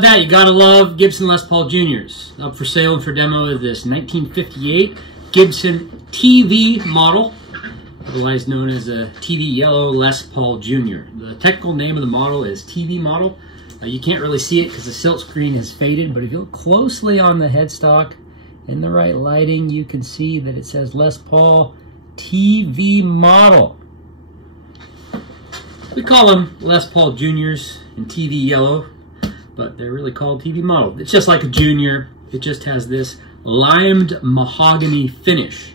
about that? You gotta love Gibson Les Paul Juniors. Up for sale and for demo is this 1958 Gibson TV model, otherwise known as a TV Yellow Les Paul Jr. The technical name of the model is TV model. You can't really see it because the silk screen has faded, but if you look closely on the headstock in the right lighting, you can see that it says Les Paul TV model. We call them Les Paul Juniors in TV Yellow, but they're really called TV model. It's just like a Junior. It just has this limed mahogany finish.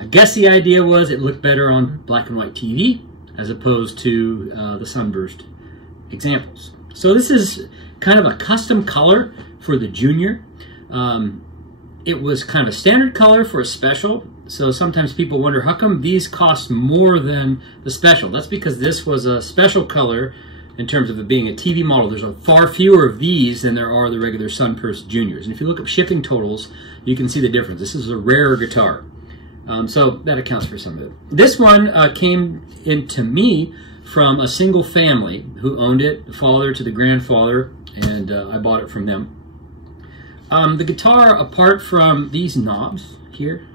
I guess the idea was it looked better on black and white TV as opposed to the sunburst examples. So this is kind of a custom color for the Junior. It was kind of a standard color for a special. So sometimes people wonder, how come these cost more than the special? That's because this was a special color in terms of it being a TV model. There's far fewer of these than there are the regular sunburst Juniors. And if you look up shipping totals, you can see the difference. This is a rarer guitar. So that accounts for some of it. This one came into me from a single family who owned it, the father to the grandfather, and I bought it from them. The guitar, apart from these knobs here,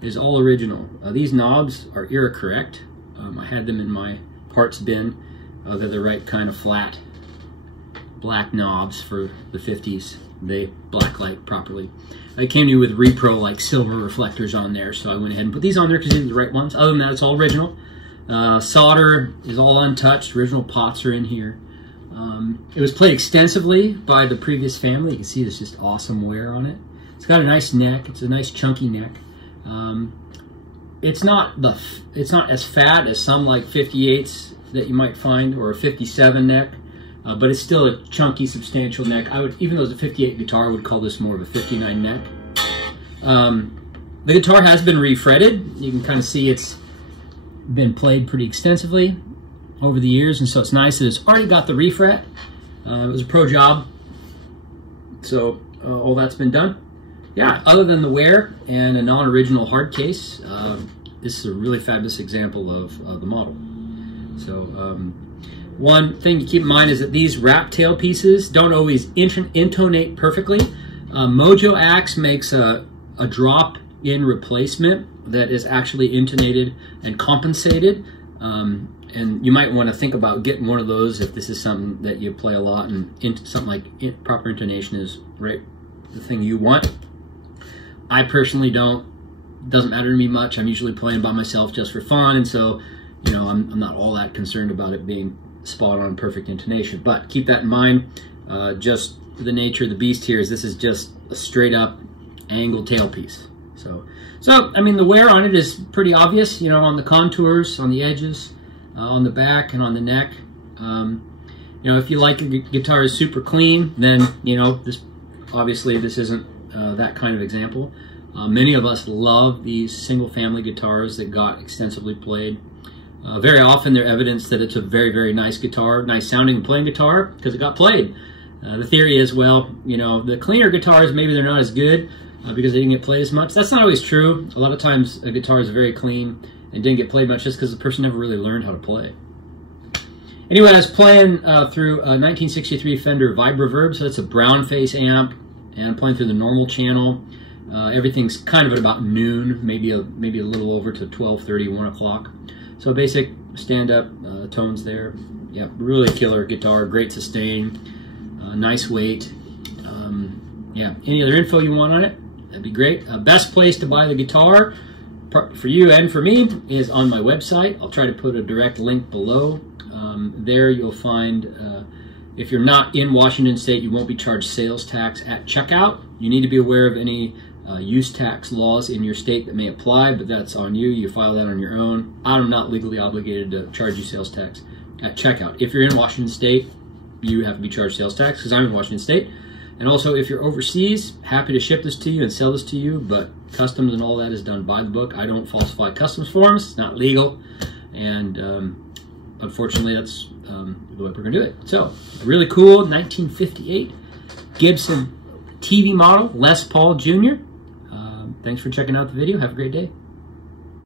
is all original. These knobs are era correct. I had them in my parts bin. They're the right kind of flat black knobs for the 50s. They blacklight properly. They came to me with repro like silver reflectors on there, so I went ahead and put these on there because these are the right ones. Other than that, it's all original. Solder is all untouched. Original pots are in here. It was played extensively by the previous family. You can see there's just awesome wear on it. It's got a nice neck. It's a nice chunky neck. It's not as fat as some like 58s that you might find, or a 57 neck, but it's still a chunky, substantial neck. Even though it's a 58 guitar, I would call this more of a 59 neck. The guitar has been refretted. You can kind of see it's been played pretty extensively over the years, and so it's nice that it's already got the refret. It was a pro job, so all that's been done. Yeah, other than the wear and a non-original hard case, this is a really fabulous example of the model. So one thing to keep in mind is that these wrap tail pieces don't always intonate perfectly. Mojo Axe makes a drop-in replacement that is actually intonated and compensated. And you might want to think about getting one of those if this is something that you play a lot and something like proper intonation is right the thing you want. I personally don't. It doesn't matter to me much. I'm usually playing by myself just for fun, and so, you know, I'm not all that concerned about it being spot on perfect intonation. But keep that in mind. Just the nature of the beast here is this is just a straight up angled tailpiece. So I mean, the wear on it is pretty obvious, you know, on the contours, on the edges, on the back, and on the neck. You know, if you like a guitar is super clean, then, you know, this isn't that kind of example. Many of us love these single family guitars that got extensively played. Very often they're evidence that it's a very, very nice guitar, nice sounding and playing guitar because it got played. The theory is, well, you know, the cleaner guitars, maybe they're not as good because they didn't get played as much. That's not always true. A lot of times a guitar is very clean and didn't get played much just because the person never really learned how to play. Anyway, I was playing through a 1963 Fender Vibreverb, so it's a brown face amp, and I'm playing through the normal channel. Everything's kind of at about noon, maybe a little over to 12:30, 1 o'clock. So basic stand-up tones there. Yeah, really killer guitar, great sustain, nice weight. Yeah, any other info you want on it, that'd be great. Best place to buy the guitar for you and for me is on my website. I'll try to put a direct link below. There you'll find, if you're not in Washington State, you won't be charged sales tax at checkout. You need to be aware of any use tax laws in your state that may apply, but that's on you. You file that on your own. I'm not legally obligated to charge you sales tax at checkout. If you're in Washington State, you have to be charged sales tax because I'm in Washington State. And also, if you're overseas, happy to ship this to you and sell this to you, but customs and all that is done by the book. I don't falsify customs forms. It's not legal. And unfortunately, that's the way we're going to do it. So, really cool 1958 Gibson TV model, Les Paul Jr. Thanks for checking out the video. Have a great day.